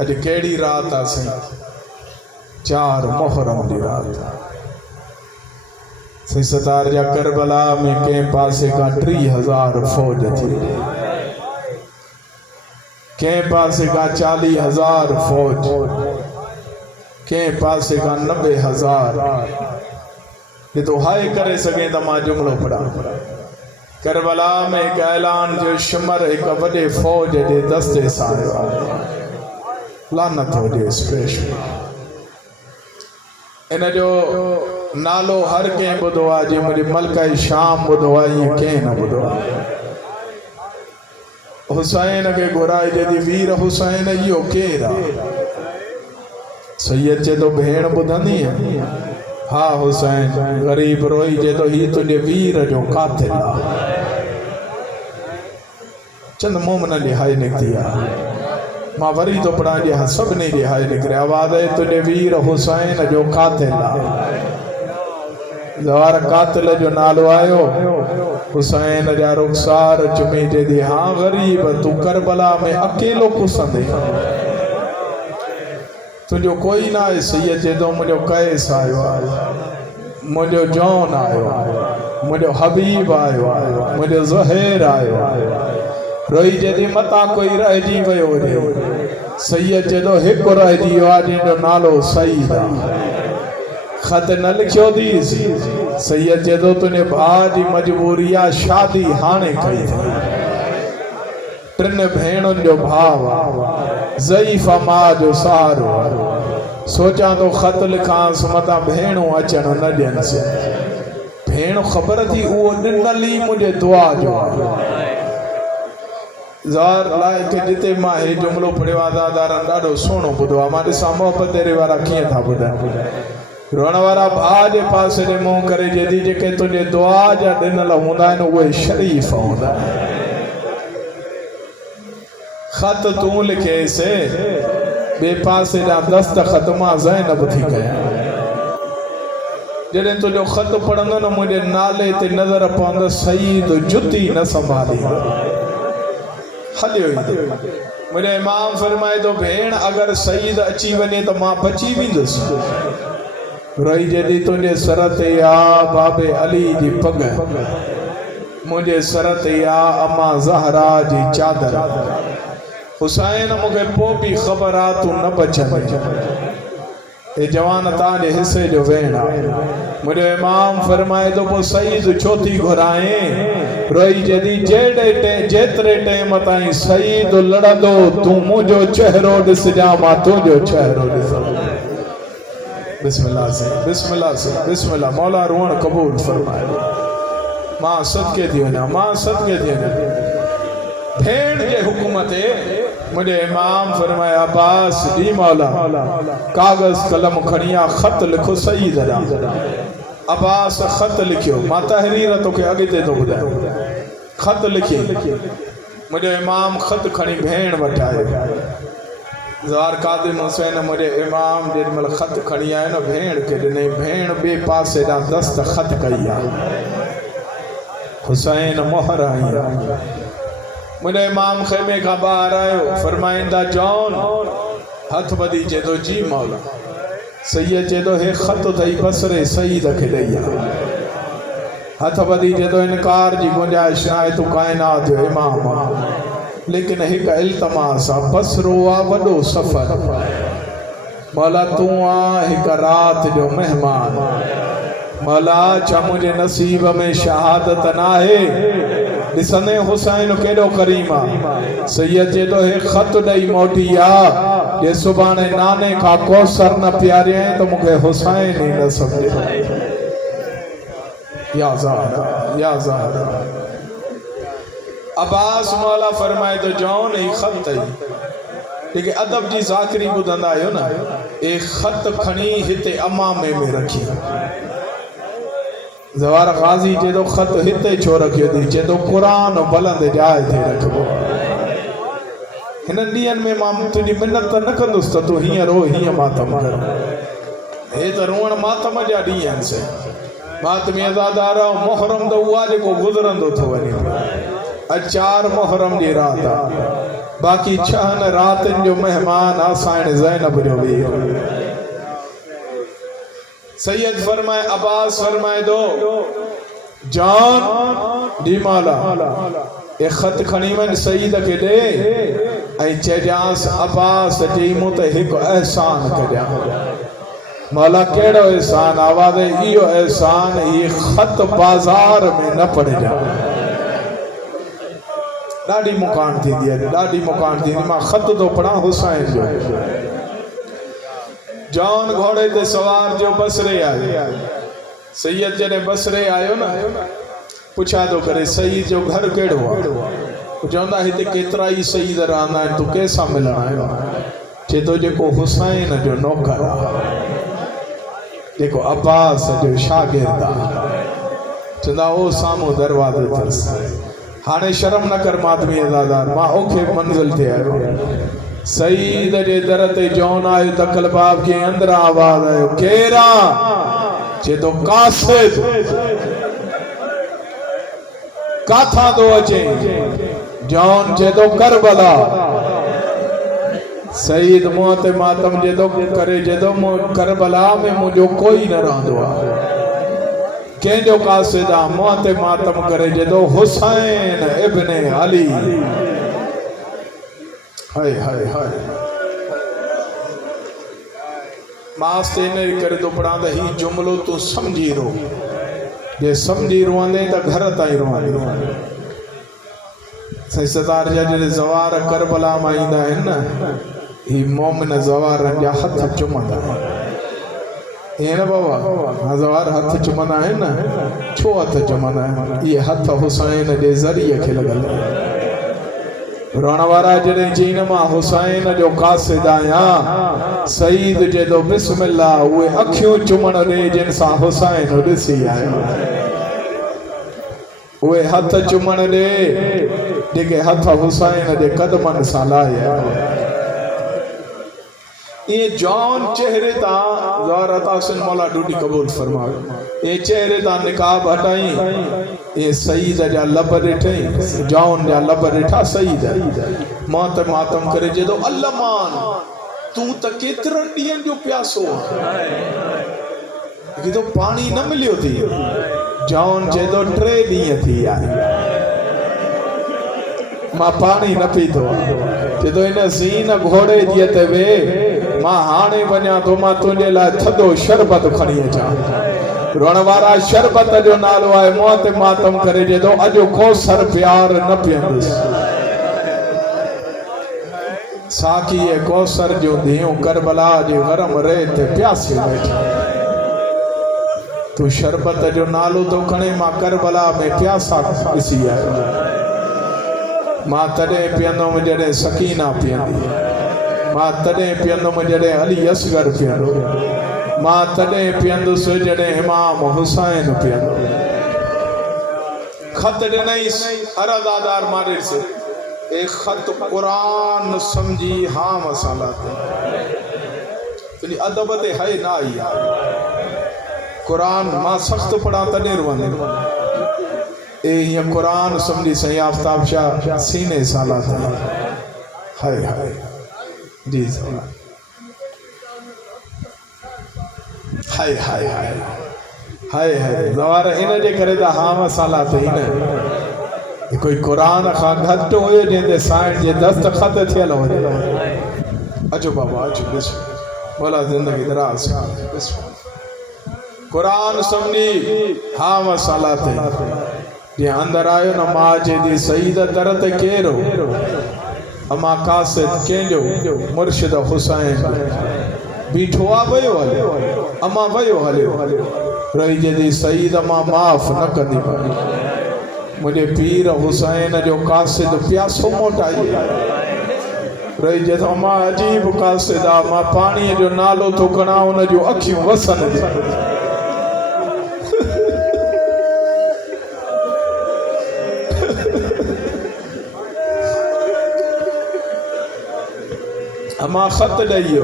अज केड़ी रात आ सी 4 मुहर्रम दी रात सी। सतार जा करबला में के पासे का 30,000 फौज थी, के पासे का 40,000 फौज, के पासे का 90,000। ये तो हाय करे सके तो मां जुमलो पढ़ा। करबला में एक ऐलान जो शुमर एक वडे फौज जे दस्ते सां लानत हो जे स्पेश इन जो नालो हर के बुधो आ जे मुझे मलका शाम बुधो आ ये के न बुधो। हुसैन के घुराई जदी वीर हुसैन यो केरा सैयद जे तो भेण बुधंदी है। हाँ हुसैन गरीब रोई जे तो ही तुझे वीर जो कातिल चंद मोमन लिहाई निकती आ। मां वरी तो पढ़ा जे सब नहीं लिहाई निकरे आवाज है तुझे वीर हुसैन जो कातिल जवार कातिल जो नालो आयो हुसैन जा रुखसार चुमी जे दी। हाँ गरीब तू करबला में अकेलो कुसंदे तुझो कोई ना है। सैयद जे तो मुझो कैस आयो मुझो जौन आयो मुझो हबीब आयो मुझो ज़ुहैर आयो। रोई जे दी मता कोई रहजी वयो रे। सैयद जे तो हिक रहजी आ जो नालो सईद खत न लिखियो दी। सैयद जे तो तुने भा जी मजबूरी आ शादी हाने कई थी। 3 भेणुनि जो भाव ज़ईफ़ मां जो सहारो। सोचा तो खत लिखांस मता भेणू अचन न ॾियंस। भेण ख़बर थी उहो ॾिनली मुझे दुआ जो ज़ार लाए के जिते मां हे जुमलो पढ़ियो आज़ादारन ॾाढो सुहिणो ॿुधो आहे। मां ॾिसां मोहब्बत तेरे वारा कीअं था ॿुधाइनि। रोअण वारा भाउ जे पासे ॾे मुंहुं करे जदी जेके तुंहिंजे दुआ जा ॾिनल हूंदा आहिनि उहे शरीफ़ हूंदा आहिनि। खत तू लिखेसे बे पासे जा दस्तखत मां ज़ैनब थी कया। जॾहिं तुंहिंजो खत पढ़ंदो न मुंहिंजे नाले ते नज़र पवंदो सईद जुती न संभाली हलियो ई। मुझे इमाम फरमाए तो भेण अगर सईद अची वने तो मां बची वेंदुसि। रही जदी तुझे सर ते आ बाबे अली जी पग मुझे सर ते आ अम्मा ज़हरा जी चादर। हुसैन मुझे पो भी खबर आ तू न बचन ए जवान ताजे हिस्से जो वेण मुझे इमाम फरमाए तो पो सईद छोती घुराए। रोई जदी जेतरे टाइम ताईं सईद लड़ंदो तू मुझो चेहरो ॾिस जा मां तुझो चेहरो ॾिस। बिस्मिल्लाह से बिस्मिल्लाह से बिस्मिल्लाह। मौला रोअण कबूल फरमाए। मां सदके थी वञा मां सदके थी वञा। भेण जे हुकुम ते मुझे इमाम फरमाए अब्बास दी मौला कागज कलम खणिया खत लिखो सईद दा। अब्बास खत लिखियो मां तहरीर तोखे अॻिते थो ॿुधायां। खत लिखी मुझे इमाम खत खणी भेण वटि आयो। ज़ार कादिम हुसैन मुझे इमाम जेॾीमहिल खत खणी आयो न भेण खे ॾिनई। भेण ॿिए पासे ॾां दस्तखत कई आहे। हुसैन मोहर आई। मुझे इमाम खेमे का बाहर आयो फरमाइंदा जौन हथ बदी जे तो जी मौला। सैयद जे तो हे खत थई बसरे सईद खे ॾई हथ बदी जे तो इनकार जी गुंजाइश आहे। तू कायनात जो इमाम लेकिन एक इल्तमास आ बसरो आ वडो सफर। मौला तू आ एक रात जो मेहमान। मौला चा मुझे नसीब में शहादत ना है। ॾिसंदे हुसैन केॾो करीम आ। सैयद जे तो हे खत ॾई मोटी आ जे सुभाणे नाने का कौसर न प्यारे तो मुझे हुसैन ही न समझे। या ज़हरा या ज़हरा। अब्बास मौला फरमाए तो जौन ही खत आई। लेकिन अदब जी ज़ाकरी ॿुधंदा आहियो न। ए खत खणी हिते अमामे में रखी। ज़वार गाज़ी जे तो खत हिते छो रखियो थी जे तो कुरान बुलंद जाइ ते रखबो। हिन ॾींहंनि में मां तुंहिंजी मिन्नत न कंदुसि त तूं हीअं रो हीअं मातम कर। हे त रोअण मातम जा ॾींहं आहिनि से। मातमी अज़ादार मुहर्रम त उहा जेको गुज़रंदो थो वञे। अॼु 4 मुहर्रम जी रात आहे। बाकी 6 रातन जो मेहमान आसाइन ज़ैनब जो भी सैयद फरमाए अब्बास फरमाए दो जान दी माला एक खत खणी वन सईद के दे ऐं चइजांस अब्बास जी मूं ते हिकु एहसान कजां मौला कहिड़ो एहसान आवाज़ इहो एहसान ही खत बाज़ार में न पढ़िजां ॾाढी मुकान थींदी आहे ॾाढी मुकान थींदी मां खत थो पढ़ां हुसैन जो जॉन घोड़े ते सवार जो बसरे आयो सैयद जॾहिं बसरे आयो न पुछा थो करे सईद जो घर कहिड़ो आहे चवंदा हिते केतिरा ई सईद रहंदा आहिनि तूं कंहिंसां मिलण आयो चए थो जेको हुसैन जो नौकर आहे जेको अब्बास जो शागिर्द आहे चवंदा ओ साम्हूं दरवाज़ो अथसि हाणे शर्म न कर मातमी अज़ादार मां ओखे मंज़िल ते आयो सईद जे दर ते जॉन आयो दखल बाब के अंदर आवाज़ आयो केरा चए थो कासिद काथां थो अचे जॉन चए थो करबला सईद मुंह ते मातम जे थो करे जे थो करबला में मुंहिंजो कोई न रहंदो आहे कंहिंजो कासिद आहे मुंह ते मातम करे जे थो हुसैन इब्ने अली हाय हाय हाय मास्ते ने करे तो पढ़ा त ही जुमलो तू समझी रो जे समझी रोंदे त घर ताईं रोंदे सही सरदार जा जे ज़वार करबला मां ईंदा आहिनि न ही मोमिन ज़वारनि जा हथ चुमंदा आहिनि ईअं न बाबा ज़वार हथ चुमंदा आहिनि न छो हथ चुमंदा आहिनि इहे हथ हुसैन जे ज़रिए खे लॻल रोण वारा जॾहिं चई न मां हुसैन जो कासिद आहियां सईद जे थो बिस्मिल्ला उहे अखियूं चुमण ॾे जिन सां हुसैन ॾिसी आयो उहे हथ चुमण ॾे जेके हथ हुसैन जे कदमनि सां लाहिया ये जॉन चेहरे ता ज़ौहर अतासिन मौला डूडी कबूल फरमावे ये चेहरे ता निकाब हटाई ये सईद जा लब ॾिठई जॉन जा लब ॾिठा सईद मौत मातम करे जे तो अल्लमान तू त केतिरनि ॾींहंनि जो प्यासो कि तो पानी न मिलियो थी जॉन जे तो 3 ॾींहं थी आहे मां पानी न पीतो जे तो इन सीन घोड़े जी ते वे मां हाणे वञा तो मां तुंहिंजे लाइ थधो शरबत खणी अचां रोण वारा शरबत जो नालो आहे मुंह ते मातम करे जे तो अॼु कौसर प्यार न पीअंदुसि साकी कौसर जो धीअ करबला जे गरम रेत ते प्यासी वेठी तू शरबत जो नालो तो खणे मां करबला में प्यासा ॾिसी आयो मां तॾहिं पीअंदुमि जॾहिं सकीना पीअंदी मां तॾहिं पीअंदुमि जॾहिं अली असगर पीअंदो मां तॾहिं पीअंदुसि जॾहिं इमाम हुसैन पीअंदो खत ॾिनईसि अरज़ादार मारिस ए खत कुरान समझी हाँ मसाला तुंहिंजी अदब ते है ना आई कुरान मां सख़्त पढ़ा तॾहिं रोअंदुमि ए हीअं कुरान समझी सही आफ्ताब शाह सीने साला हाय हाय जी हाय हाय हाय हाय हाय ज़वार इन जे करे त हा मसाला ते न कोई कुरान खां घटि हुयो जंहिंते साईं जे दस्तख़त थियल हुजे अचो बाबा अचो ॾिसो भला ज़िंदगी दराज़ कुरान समझी हा मसाला ते जीअं अंदरि आयो न मां जे दी सईद दर ते केरो अमा कासिद कंहिंजो मुर्शिद हुसैन बीठो आहे वयो हलियो अमा वयो हलियो रही जे दी सईद मां माफ़ न कंदी मुंहिंजे पीर हुसैन जो कासिद प्यासो मोटाई रही जे तो मां अजीब कासिद आहे मां पाणीअ जो नालो थो खणा उन जूं अखियूं वसनि मां ख़त ॾेई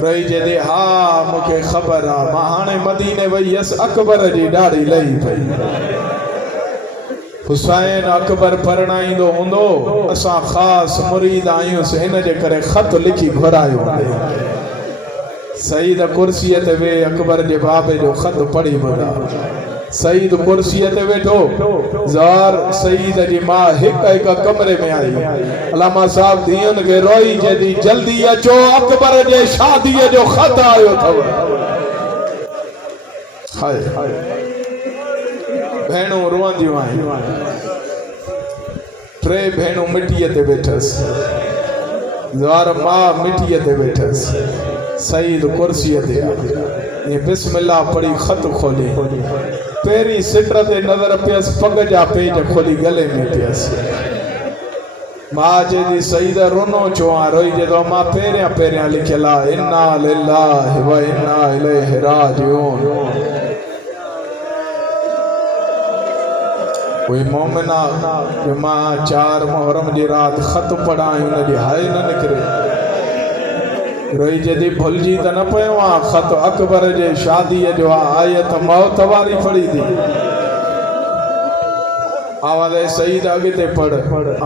रही जे हा मूंखे ख़बर आहे मां हाणे मदीने वई हुयसि अकबर जी ॾाढ़ी लही पई हुसैन अकबर परणाईंदो हूंदो असां ख़ासि मुरीद आहियूंसि इन जे करे ख़त लिखी घुरायो सईद कुर्सीअ ते वे अकबर जे बाबे जो ख़त पढ़ी ॿुधा सईद कुर्सीअ ते वेठो ज़ार सईद जी मां हिक कमरे में आई अलामा साहब धीअनि खे रोई चई जल्दी अचो अकबर जे शादीअ जो ख़त आयो अथव हाय भेणूं रोअंदियूं आहिनि टे भेणूं मिटीअ ते वेठसि ज़ार मां मिटीअ ते वेठसि सईद कुर्सीअ ते ये बिस्मिल्लाह पढ़ी ख़त खोली पहिरीं सिट ते नज़र पियसि पग जा पेज खोली गले में पियसि मां चई सईद रोनो छो आहे रोई चए मां पहिरियां लिखियल आहे इन्ना लिल्लाहि व इन्ना इलैहि राजिऊन कोई मोमिना जो मां 4 मुहर्रम जी रात ख़त पढ़ा हुन जी हाय न निकिरे रोई जदी भुलजी त न पियो आहे ख़त अकबर जे शादीअ जो आयत मौत वारी पढ़ी थी आवाज़ सईद अॻिते पढ़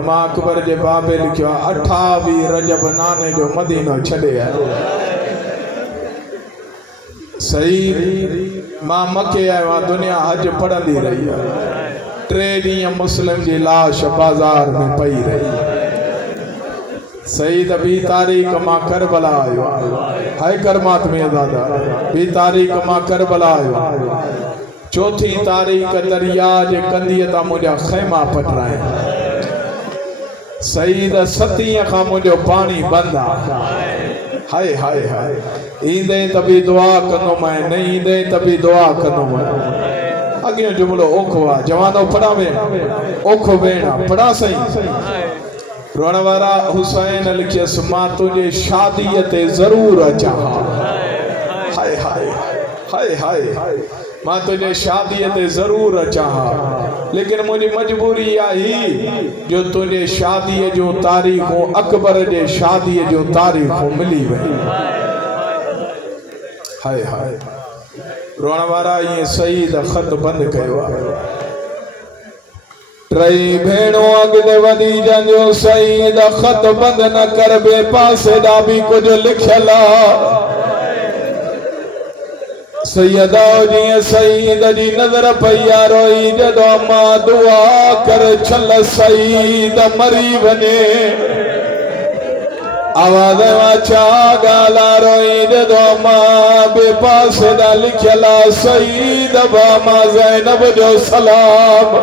अमा अकबर जे बाबे लिखियो आहे 28 रजब नाने जो मदीनो छॾे आयो सईद मां मके आयो आहियां दुनिया हज पढ़ंदी रही आहे 3 ॾींहं मुस्लिम जी लाश बाज़ार में पई रही सईद 2 तारीख़ मां करबला आयो हाय करमात में दादा 2 तारीख़ मां करबला आयो 4 तारीख़ दरिया जे कंदीअ तां मुंहिंजा ख़ैमा पटराए सईद 7 खां मुंहिंजो पाणी बंदि आहे हाय हाय हाय ईंदे त बि दुआ कंदुमि न ईंदे त बि दुआ कंदुमि अॻियो जुमिलो ओखो आहे जवानो पढ़ावे ओखो भेण पढ़ा सही रोअण वारा हुसैन लिखियसि मां तुंहिंजे शादीअ ते ज़रूर अचां हाय हाय हाय हाय मां तुंहिंजे शादीअ ते ज़रूर अचां लेकिन मुंहिंजी मजबूरी आहे जो तुंहिंजे शादीअ जो तारीख़ूं अकबर जे शादीअ जो तारीख़ूं मिली वई हाय हाय रोअण वारा ये सईद ख़त बंद कयो टई भेणो अॻिते वधी जंहिंजो सईद ख़त बंद न कर बे पासे ॾा बि कुझु लिखियल सैयदा जीअं सईद जी नज़र पई आहे रोई जॾहिं मां दुआ कर छल सईद मरी वञे आवाज़ वाचा गाला रोई जॾहिं मां बे पासे ॾा लिखियल सईद बामा ज़ैनब जो सलाम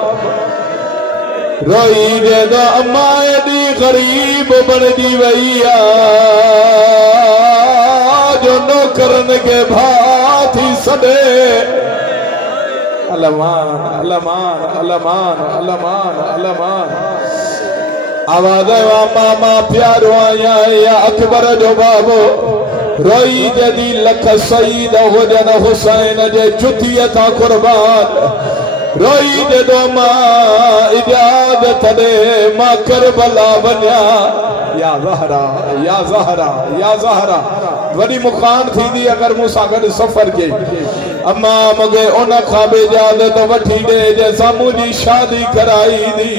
रोई जॾहिं अम्मा एॾी ग़रीब बणजी वई आहे जो नौकरनि खे भाउ थी सॾे अलमान अलमान अलमान अलमान अलमान आवाज़ मामा प्यारो आया या अकबर जो बाबो रोई जदी लख सईद हुजन हुसैन जे जुतीअ तां कुर्बान रोई जदो मां इजाज़त दे मां करबला वञा या ज़हरा या ज़हरा या ज़हरा वॾी मुखान थींदी अगर मूंसां गॾु सफ़र कई अम्मा मूंखे उन खां बि इजाज़त वठी ॾे जंहिंसां मुंहिंजी शादी कराई दी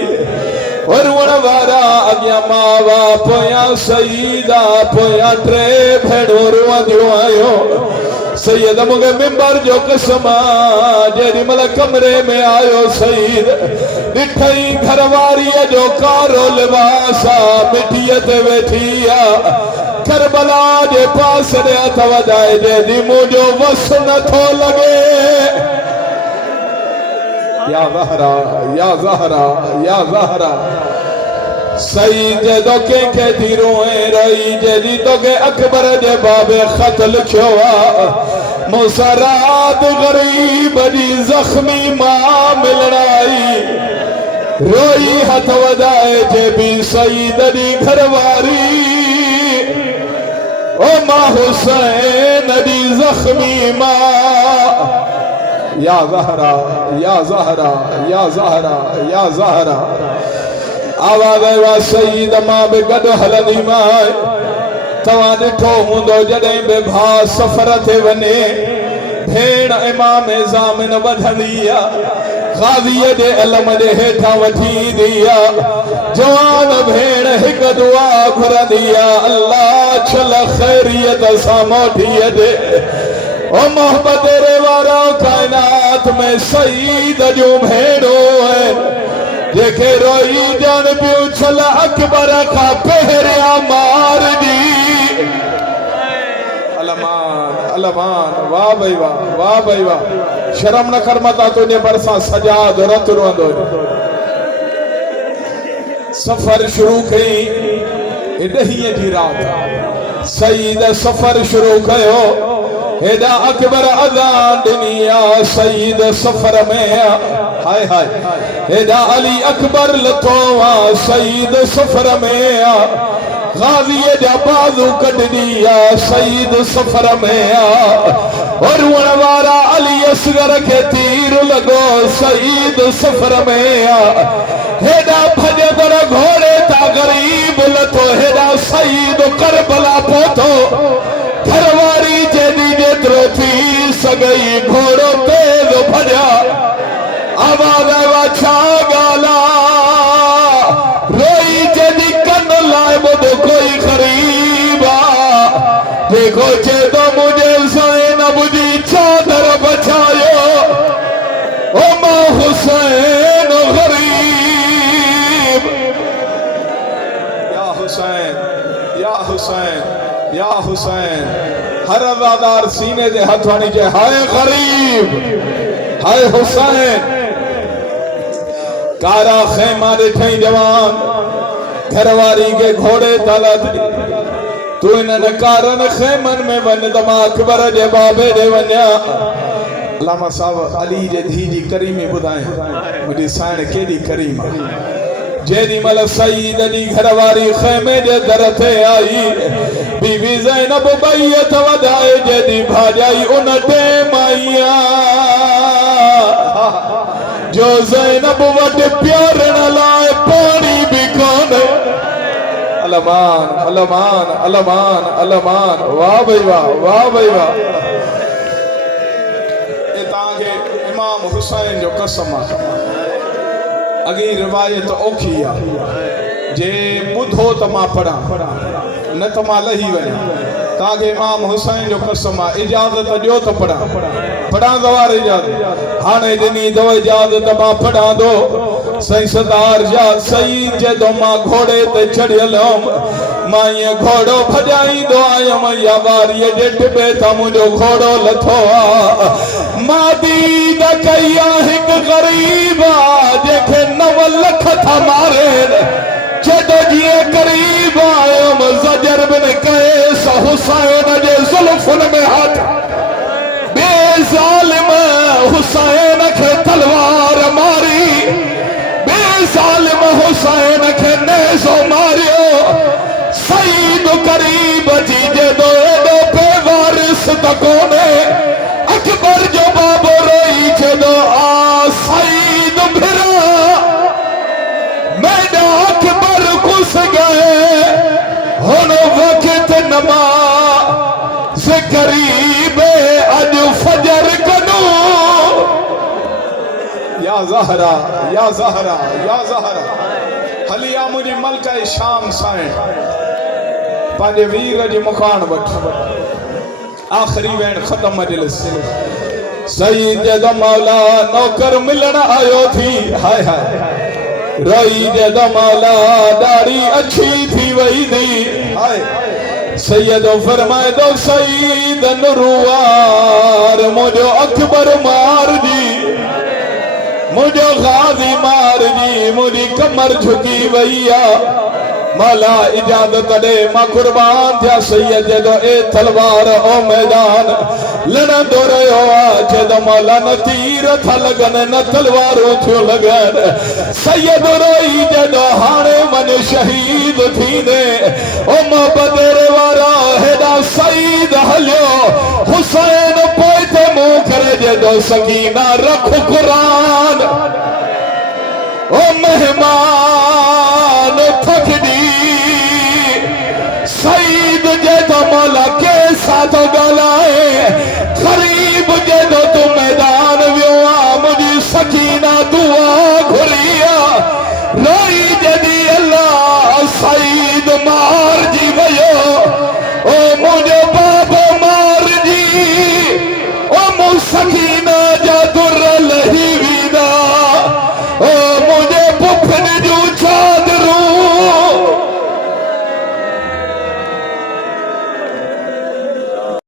और वारा अॻियां मावा पोयां सईदा पोयां 3 भेणूं रोअंदियूं आहियो सईद मूंखे मिंबर जो कसम जेॾी महिल कमरे में आयो सईद ॾिठई घरवारीअ जो कारो लिबास मिटीअ ते वेठी आहे करबला जे पास ॾे हथ वधाए जेॾी मुंहिंजो वस नथो लॻे या ज़हरा या ज़हरा या ज़हरा सईद जो कंहिंखे थी रोए रही जेॾी तोखे अकबर जे बाबे ख़त लिखियो आहे मूंसां राति ग़रीब जी ज़ख़्मी मां मिलण आई रोई हथ वधाए जे बि सईद जी घरवारी ओ मां हुसैन जी ज़ख़्मी मां या ज़हरा या ज़हरा या ज़हरा या ज़हरा आवाज़ वा सईद मां बि गॾु हलंदी मां तव्हां ॾिठो हूंदो जॾहिं बि भाउ सफ़र ते वञे भेण इमाम ज़ामिन वधंदी आहे गाज़ीअ जे अलम जे हेठां वठी दिया जवान भेण हिक दुआ घुरंदी आहे अल्लाह छल ख़ैरियत सां मोटी दे ओ मोहब्बत रे वारा कायनात में सईद जो भेड़ो है जेके रोई जान पियो छल अकबर का पहरिया मार दी अलमान अलमान वाह भाई वाह भाई वाह शर्म न कर मता तुझे बरसा सजाद रत रोंदो सफर शुरू कई ॾहीअ जी रात सईद सफर शुरू कयो हेदा अकबर अज़ान ॾिनी आहे सईद सफर में हाय हाय हेदा अली अकबर लथो आहे सईद सफर में गाज़ीअ जा बाज़ू कढी आहे सईद सफर में और वारा अली असगर के तीर लगो सईद सफर में हेदा भजदड़ घोड़े ता गरीब लथो हेदा सईद करबला पहुतो घरवारी जेदी जेतिरो थी सगई घोड़ो तेज भजा आवाज़ आवा छा गाला रोई जेदी कन लाए बुधो कोई गरीबा देखो चे तो मुझे हुसैन बुझी चादर बचायो ओ मां हुसैन गरीब या हुसैन या हुसैन या हुसैन हर अज़ादार सीने दे हथ वणी जे हाय गरीब हाय हुसैन कारा खेमा ॾिठई जवान घरवारी के घोड़े तलत तू इन्हनि कारन खेमन में वन त मां अकबर जे बाबे ॾे वञा अलामा साहब अली जे धी जी करीमी ॿुधाए मुंहिंजी साइण केॾी करीम जेॾी महिल सईद जी घरवारी खेमे जे दर ते आई बीबी ज़ैनब बैयत वधाए जेॾी भाॼाई उन टेम आई जो ज़ैनब वटि प्यारण लाइ पाणी बि कोन्हे अलमान अलमान अलमान अलमान वाह भाई वाह भाई वाह ये तांगे इमाम हुसैन जो कसम अगी रिवायत औखी आहे जे ॿुधो त मां पढ़ा न त मां लही वञा तांगे इमाम हुसैन जो कसम आहे इजाज़त ॾियो त पढ़ा पढ़ा दवार इजाज़त हाणे ॾिनी दो इजाज़त मां पढ़ा दो सही सरदार जा सही जदो मां घोड़े ते चढ़ियल मां ये घोड़ो भजाईंदो आयमि या वारीअ जे टिबे तां मुंहिंजो घोड़ो लथो आहे मां दीद कई आहे हिकु ग़रीब जेके 9 लख था मारे जदो जीअं करीब आयमि ज़जर बिन कैस हुसैन जे ज़ुल्फ़ुनि में हथ बे ज़ालिम हुसैन खे तलवार मारी बे ज़ालिम हुसैन खे नेज़ो मारियो सईद करीब जी जदो एॾो बेवारिस त कोन्हे अकबर जो बाबो रोई जदो आ सईद भिरा मैडा अकबर घुस गए हुन वक़्त नमाज़ करीब अज फजर कनो या ज़हरा या ज़हरा या ज़हरा हलिया मुझे मलका शाम साइं पांजे वीर जी मुखान वठ आखिरी वेण खत्म मजलिस सईद जद मौला नौकर मिलन आयो थी हाय हाय रई जद मौला दाढ़ी अच्छी थी वई थी हाय सैयदो फरमाए दो सईद नुरुवार मुझो अकबर मार जी मुझो गाज़ी मार जी मुझी कमर झुकी वई मौला इजाज़त दे मां कुर्बान थिया सैयद जदो ए तलवार ओ मैदान लड़ंदो रहियो आहे जदो मौला न तीर था लॻनि न तलवारूं थियूं लॻनि सैयद रोई जदो हाणे मन शहीद थींदे ओ मोहब्बत वारा हेॾा सईद हलियो हुसैन पोइ ते मुंहुं करे जदो सकीना रख क़ुरान ओ मेहमान थकदी सईद जे तो मौला के साथ गला